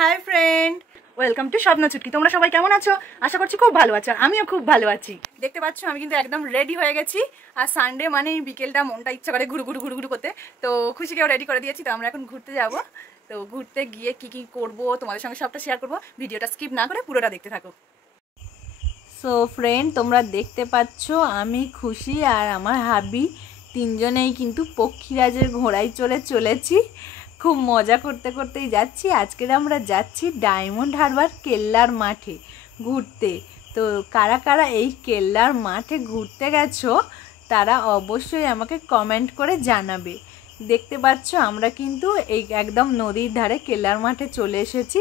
Hi friend, welcome to স্বপ্ন চুটকি। তোমরা সবাই কেমন আছো? আশা করছি খুব ভালো আছো। আমিও খুব ভালো আছি। দেখতে পাচ্ছ আমি কিন্তু একদম রেডি হয়ে গেছি। আর সানডে মানে বিকেলটা মনটা ইচ্ছা করে ঘুরু ঘুরু ঘুরু ঘুরু করতে। তো খুশিকেও রেডি করে দিয়েছি। তো আমরা এখন ঘুরতে যাব। তো ঘুরতে গিয়ে কি কি করব তোমাদের সঙ্গে সবটা শেয়ার করব। ভিডিওটা স্কিপ না করে পুরোটা দেখতে থাকো। সো ফ্রেন্ড, তোমরা দেখতে পাচ্ছ আমি খুশি আর আমার হাবি তিনজনেই কিন্তু পক্ষীরাজের ঘোড়ায় চলেছি। খুব মজা করতে করতেই যাচ্ছি। আজকের আমরা যাচ্ছি ডায়মন্ড হারবার কেল্লার মাঠে ঘুরতে। তো কারা কারা এই কেল্লার মাঠে ঘুরতে গেছো তারা অবশ্যই আমাকে কমেন্ট করে জানাবে। দেখতে পাচ্ছ আমরা কিন্তু এই একদম নদীর ধারে কেল্লার মাঠে চলে এসেছি।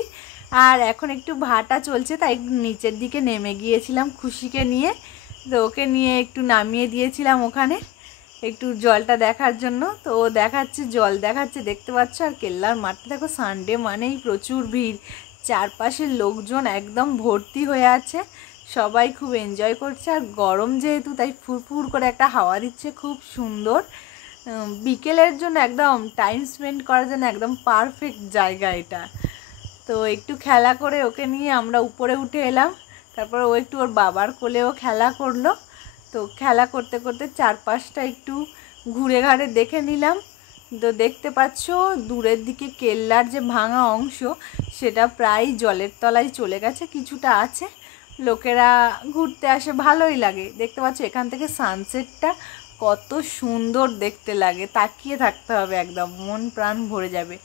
আর এখন একটু ভাটা চলছে, তাই নিচের দিকে নেমে গিয়েছিলাম খুশিকে নিয়ে। তো ওকে নিয়ে একটু নামিয়ে দিয়েছিলাম ওখানে একটু জলটা দেখার জন্য। তো ও দেখাচ্ছে, জল দেখাচ্ছে, দেখতে পাচ্ছ। আর কেল্লার মাঠে দেখো সানডে মানেই প্রচুর ভিড়, চারপাশের লোকজন একদম ভর্তি হয়ে আছে, সবাই খুব এনজয় করছে। আর গরম যেহেতু, তাই ফুরফুর করে একটা হাওয়া দিচ্ছে, খুব সুন্দর। বিকেলের জন্য একদম টাইম স্পেন্ড করার জন্য একদম পারফেক্ট জায়গা এটা। তো একটু খেলা করে ওকে নিয়ে আমরা উপরে উঠে এলাম। তারপর ও একটু ওর বাবার কোলেও খেলা করলো। তো খেলা করতে করতে চারপাশটা একটু ঘুরে ঘাড়ে দেখে নিলাম। তো দেখতে পাচ্ছ দূরের দিকে কেল্লার যে ভাঙা অংশ সেটা প্রায় জলের তলায় চলে গেছে, কিছুটা আছে। লোকেরা ঘুরতে আসে, ভালোই লাগে। দেখতে পাচ্ছ এখান থেকে সানসেটটা কত সুন্দর দেখতে লাগে, তাকিয়ে থাকতে হবে, একদম মন প্রাণ ভরে যাবে।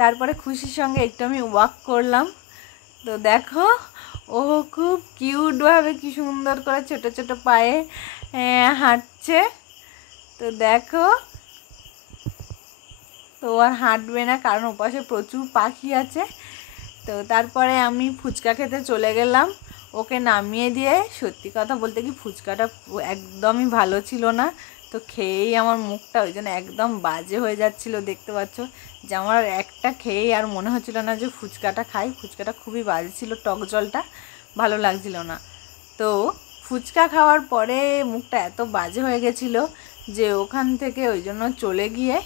তারপরে খুশির সঙ্গে একটু আমি ওয়াক করলাম। তো দেখো ও খুব কিউটভাবে কি সুন্দর করে ছোট ছোট পায়ে হাঁটছে। তো দেখো, তো আর হাঁটবে না কারণ ওপাশে প্রচুর পাখি আছে। তো তারপরে আমি ফুচকা খেতে চলে গেলাম ওকে নামিয়ে দিয়ে। সত্যি কথা বলতে কি ফুচকাটা একদমই ভালো ছিল না। তো খেয়েই আমার মুখটা ওই জন্য একদম বাজে হয়ে যাচ্ছিলো। দেখতে পাচ্ছ যে আমার একটা খেয়েই আর মনে হচ্ছিল না যে ফুচকাটা খাই। ফুচকাটা খুবই বাজে ছিল, টক জলটা ভালো লাগছিল না। তো ফুচকা খাওয়ার পরে মুখটা এত বাজে হয়ে গেছিলো যে ওখান থেকে ওই জন্য চলে গিয়ে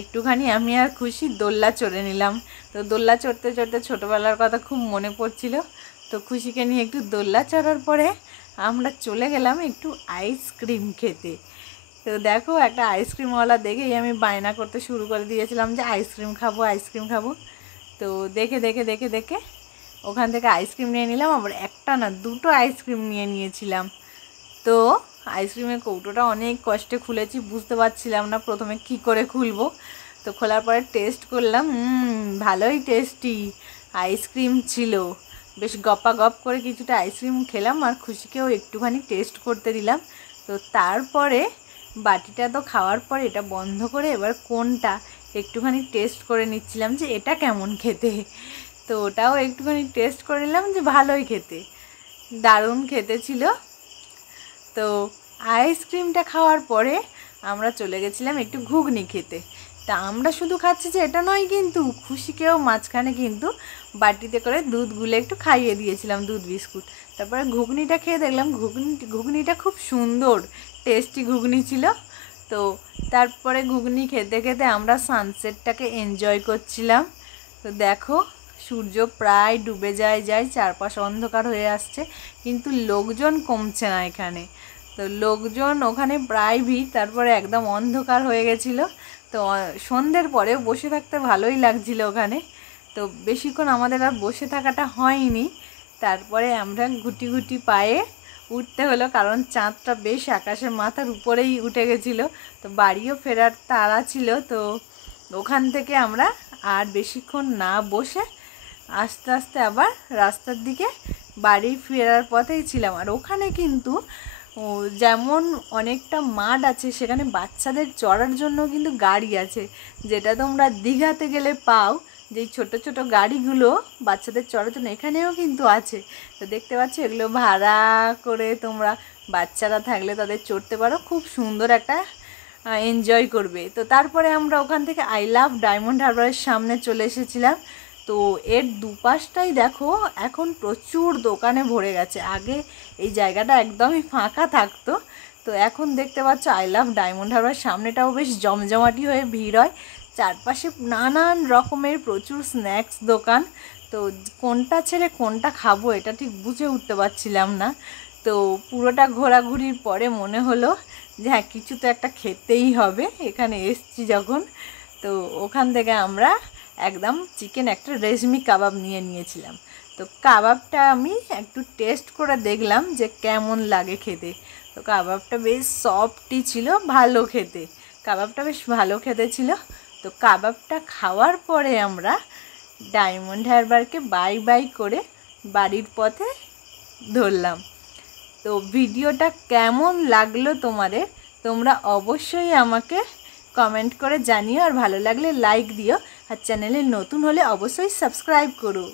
একটুখানি আমি আর খুশি দোল্লা চড়ে নিলাম। তো দোল্লা চড়তে চড়তে ছোটোবেলার কথা খুব মনে পড়ছিল। তো খুশিকে নিয়ে একটু দোল্লা চড়ার পরে আমরা চলে গেলাম একটু আইসক্রিম খেতে। তো দেখো একটা আইসক্রিমওয়ালা দেখেই আমি বায়না করতে শুরু করে দিয়েছিলাম যে আইসক্রিম খাবো আইসক্রিম খাবো। তো দেখে দেখে দেখে দেখে ওখান থেকে আইসক্রিম নিয়ে নিলাম। আবার একটা না দুটো আইসক্রিম নিয়ে নিয়েছিলাম। তো আইসক্রিমের কৌটোটা অনেক কষ্টে খুলেছি, বুঝতে পারছিলাম না প্রথমে কি করে খুলবো। তো খোলার পরে টেস্ট করলাম, ভালোই টেস্টি আইসক্রিম ছিল। বেশ গপা গপ করে কিছুটা আইসক্রিম খেলাম আর খুশিকেও একটুখানি টেস্ট করতে দিলাম। তো তারপরে বাটিটা তো খাওয়ার পরে এটা বন্ধ করে এবার কোনটা একটুখানি টেস্ট করে নিচ্ছিলাম যে এটা কেমন খেতে। তো ওটাও একটুখানি টেস্ট করে নিলাম যে ভালোই খেতে, দারুণ খেতে ছিল। তো আইসক্রিমটা খাওয়ার পরে আমরা চলে গেছিলাম একটু ঘুগনি খেতে। তা আমরা শুধু খাচ্ছি যে এটা নয়, কিন্তু খুশিকেও মাঝখানে কিন্তু বাটিতে করে দুধ গুলে একটু খাইয়ে দিয়েছিলাম, দুধ বিস্কুট। তারপরে ঘুগনিটা খেয়ে দেখলাম ঘুগনিটা খুব সুন্দর টেস্টি ঘুগনি ছিল। তো তারপরে ঘুগনি খেতে খেতে আমরা সানসেটটাকে এনজয় করছিলাম। তো দেখো সূর্য প্রায় ডুবে যায়, চারপাশ অন্ধকার হয়ে আসছে, কিন্তু লোকজন কমছে না এখানে। তো লোকজন ওখানে প্রায় ভিড়। তারপরে একদম অন্ধকার হয়ে গেছিলো। তো সন্ধ্যের পরে বসে থাকতে ভালোই লাগছিল ওখানে। তো বেশিক্ষণ আমাদের আর বসে থাকাটা হয়নি। তারপরে আমরা গুটি গুটি পায়ে উঠতে হলো, কারণ চাঁদটা বেশ আকাশের মাথার উপরেই উঠে গেছিলো। তো বাড়িও ফেরার তাড়া ছিল। তো ওখান থেকে আমরা আর বেশিক্ষণ না বসে আস্তে আস্তে আবার রাস্তার দিকে বাড়ি ফেরার পথেই ছিলাম। আর ওখানে কিন্তু যেমন অনেকটা মাঠ আছে, সেখানে বাচ্চাদের চড়ার জন্য কিন্তু গাড়ি আছে, যেটা তোমরা দীঘাতে গেলে পাও, যেই ছোট ছোট গাড়িগুলো বাচ্চাদের চড়ার জন্য এখানেও কিন্তু আছে। তো দেখতে পাচ্ছ এগুলো ভাড়া করে তোমরা বাচ্চারা থাকলে তাদের চড়তে পারো, খুব সুন্দর একটা এনজয় করবে। তো তারপরে আমরা ওখান থেকে আই লাভ ডায়মন্ড হারবারের সামনে চলে এসেছিলাম। তো এর দুপাশটাই দেখো এখন প্রচুর দোকানে ভরে গেছে। আগে এই জায়গাটা একদমই ফাঁকা থাকতো। তো এখন দেখতে পাচ্ছ আই লাভ ডায়মন্ড হারবার সামনেটাও বেশ জমজমাটি হয়ে ভিড় হয়। চারপাশে নানান রকমের প্রচুর স্ন্যাক্স দোকান। তো কোনটা ছেড়ে কোনটা খাবো এটা ঠিক বুঝে উঠতে পারছিলাম না। তো পুরোটা ঘোরাঘুরির পরে মনে হলো যে হ্যাঁ কিছু তো একটা খেতেই হবে এখানে এসছি যখন। তো ওখান থেকে আমরা একদম চিকেন একটা রেশমি কাবাব নিয়েছিলাম। তো কাবাবটা আমি একটু টেস্ট করে দেখলাম যে কেমন লাগে খেতে। তো কাবাবটা বেশ সফটই ছিল, ভালো খেতে, কাবাবটা বেশ ভালো খেতে ছিল। তো কাবাবটা খাওয়ার পরে আমরা ডায়মন্ড হারবারকে বাই বাই করে বাড়ির পথে ধরলাম। তো ভিডিওটা কেমন লাগলো তোমাদের, তোমরা অবশ্যই আমাকে কমেন্ট করে জানিও, আর ভালো লাগলে লাইক দিও, আর চ্যানেলে নতুন হলে অবশ্যই সাবস্ক্রাইব করো।